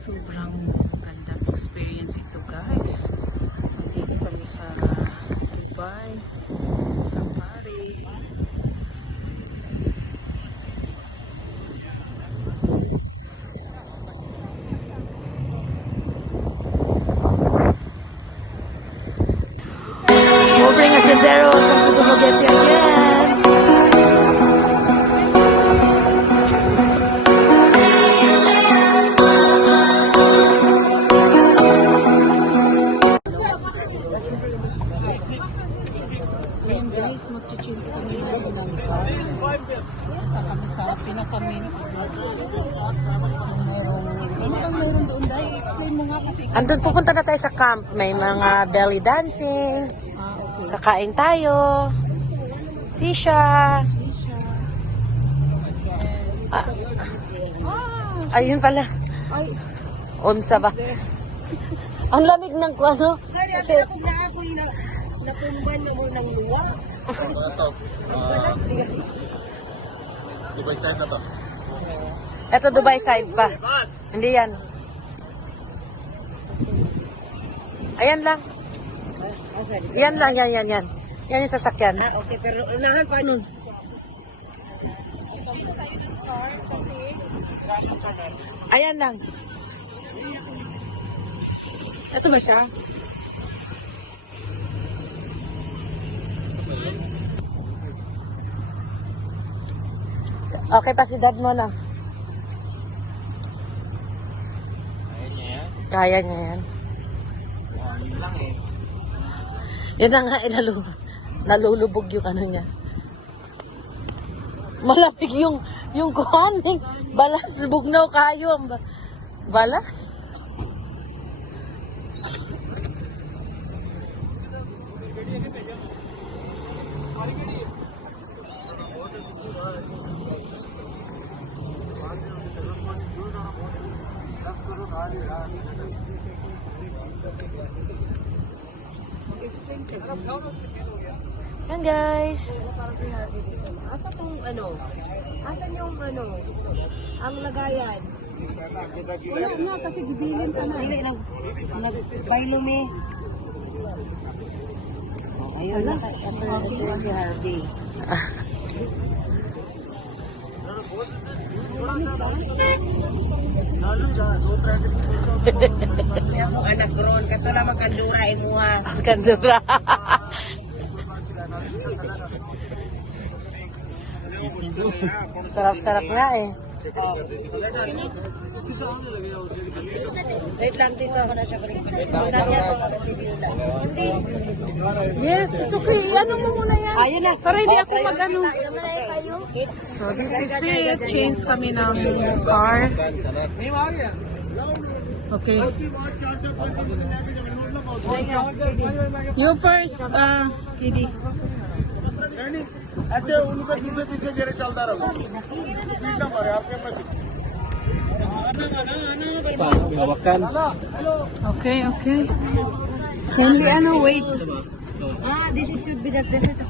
Sobrang gandang experience ito, guys. Dito kami sa Dubai Safari. Moving a sendero, welcome to Dumaguete again. Ayan guys, mag-change kami ng car. Punta kami sa pinaka-main. Meron doon dahil. Explain mo nga kasi. Andun pupunta na tayo sa camp. May mga belly dancing. Okay. Kakain tayo. Sisha. Ayun pala. Ay, Unsa ba? Ang lamig ng ano. Kasi ako na ako yung nakumban na mo ng luwa. Ito, Dubai side na to. Ito Dubai side pa. Hindi yan. Ayan lang. Yan lang, yan. Yan yung sasakyan. Okay, pero unahan pa nun. Ayan lang. Ito ba siya? Okay pa si dad mo na. Kaya niya yan. Yun lang eh. Yan na nga, nalulubog yung ano niya. Malamig yung kuhaning. Balas, bugnaw kayo. Balas? Yan guys. Asa tong ano? Asan yung ano? Ang lagayan? wala na kasi gibilin ka na. Dili nagbaylo me. Ayun na si Harvey. Ako anak ron kato na magkandura imuha. Kandura. Sarap-sarap nga eh. Wait lang dito ako na siya. Yes, it's okay. Ano mo muna yan? Ayun na. Para hindi ako mag-ano. So, this is it. Change kami ng car. Okay. You first, Kidi. अच्छा उनका पीछे पीछे जरा चलता रहो Okay, okay. Hindi ano, wait. This should be the desert of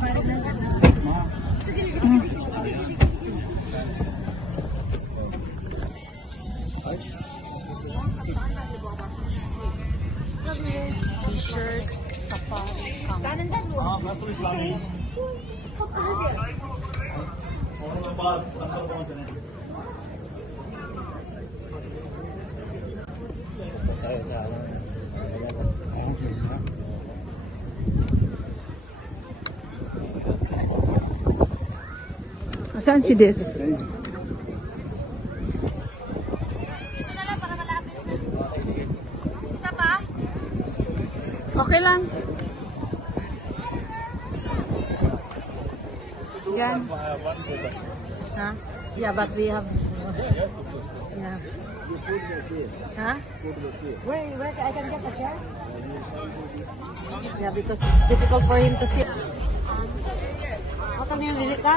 T-shirt, safari, Saan si Des? Okay lang. Yan. Huh? Yeah, but we have... Yeah. Huh? Where I can get a chair? Yeah, because it's difficult for him to sit. Ako na yung lili ka?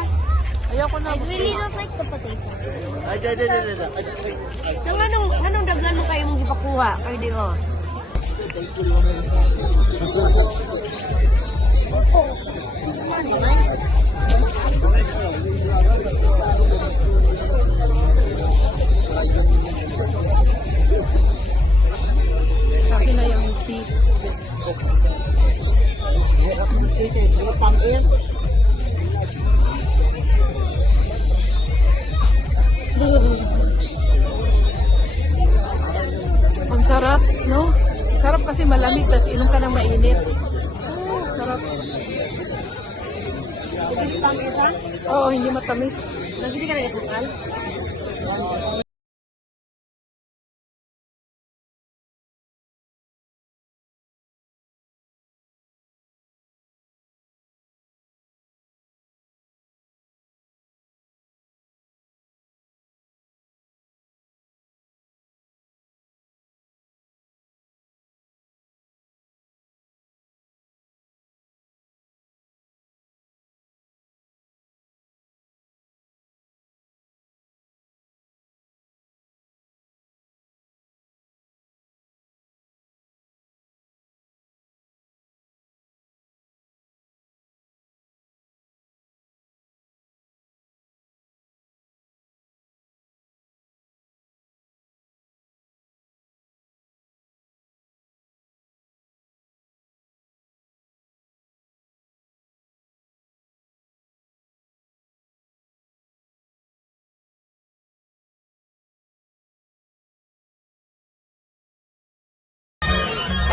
Ayoko na. I really don't like the potato. Anong daghan mo kayo mong gipakuha? Kayo di oh. malamig, tapos inom ka ng mainit. Sarap. Oo, hindi matamis. Hindi ka na isakal?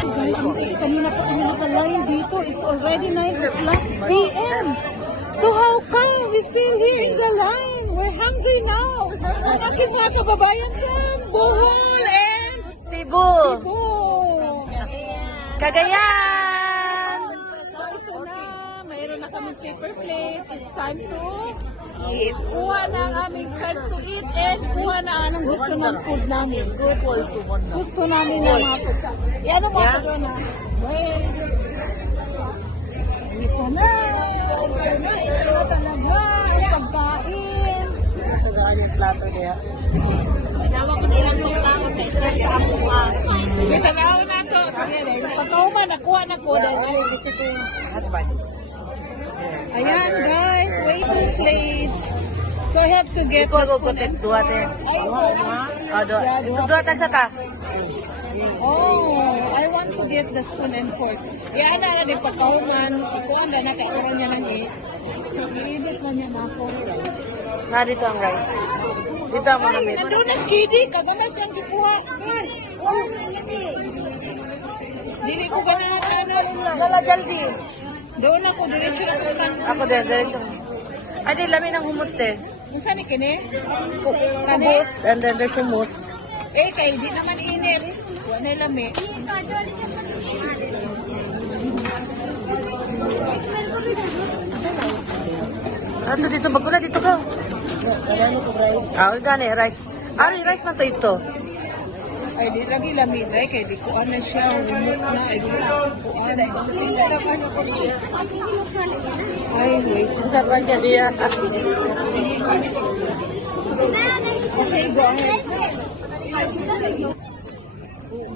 Kanina pa kami naka-line dito. It's already 9 o'clock p.m. So how come we still here in the line? We're hungry now. Ang aking mga kababayan from Bohol and Cebu. Cebu. Cagayan. So ito na, mayroon na kaming paper plate. It's time to eat. Kuha na ang aming time to eat and kuha na anong gusto ng food namin. Good. Gusto namin ng mga food. Yan ang mga food na. Ito na. Ito talaga. Ang pagkain. yung plato niya. Nawa ko nilang tao sa ako. Itanaw na to. Pagkauman, nakuha na ko. Visiting husband. Ayan guys, waiting plates. So I have to get Ikaw the go spoon protect and dua fork. te. Ay, Dua ta sa ta. oh, I want to get the spoon and fork. Yan na rin pagkauman. Ikuan na nakakuha niya ng i-edit na niya na ako. Narito ang rice. Dito ang mga meat. Nandun na skidi, kagana siyang gipuha. Dili ko ganahan. Lala jaldi. Doon ako, diretso na kustan. Ako din, diretso. Ay, di, lamin ang hummus te. Unsa ni kini? Hummus, and then there's hummus. Eh, kay di naman init. Wala lami. Ano dito, bagula dito ka. Ah, gani, rice. Ano yung rice man to ito? Ay, di lagi lami. Ay, kay di ko na siya. Humot na. Ay, di Ay, wait. Sarap niya diya. Okay, go ahead.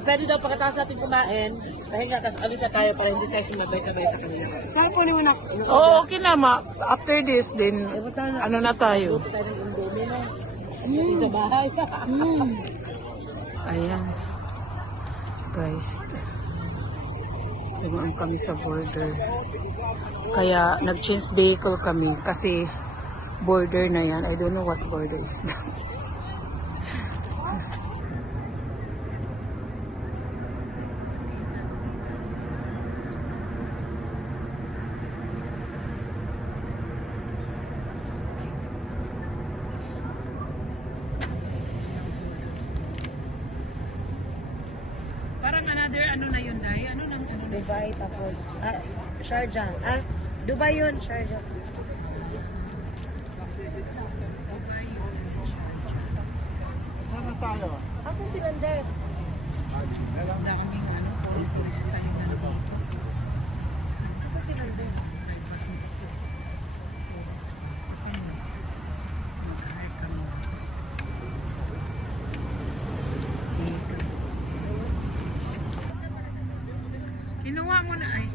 Pwede daw pagkatapos natin kumain, pahinga, tapos alisa tayo para hindi tayo sumabay-sabay sa kanila. Saan po ni mo na? Oh, okay na ma. After this, din, ano na tayo? Tayo ng Indomie na. Sa bahay. Ayan. Guys. Dumaan kami sa border. Kaya nag-change vehicle kami kasi border na yan. I don't know what border is that. Parang another ano na yun, Day? Ano nang ano? Dubai tapos. Sharjah. Dubai yun. Sharjah. Sana tayo. Ako si Landes. Daming ano, puro turista yung ano dito. Ako si Landes. Kinuha mo na ay.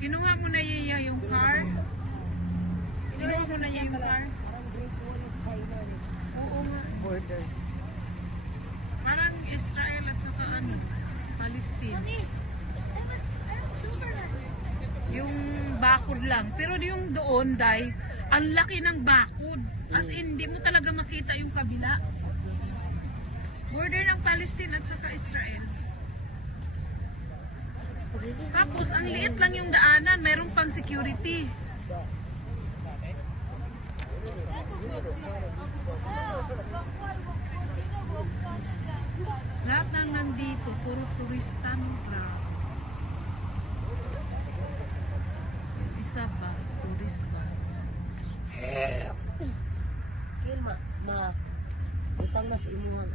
Kinuha mo na Yaya yung car? Kinuha mo na yung car? Oo nga. Border. Parang Israel at saka ano, Palestine. Yung bakod lang. Pero yung doon, Day, ang laki ng bakod. As in, hindi mo talaga makita yung kabila. Border ng Palestine at saka Israel. Tapos, ang liit lang yung daanan. Mayroong pang security. Lahat na nandito, puro turistan crowd. Yung isa bus, tourist bus. Kil ma utang mas imuhan.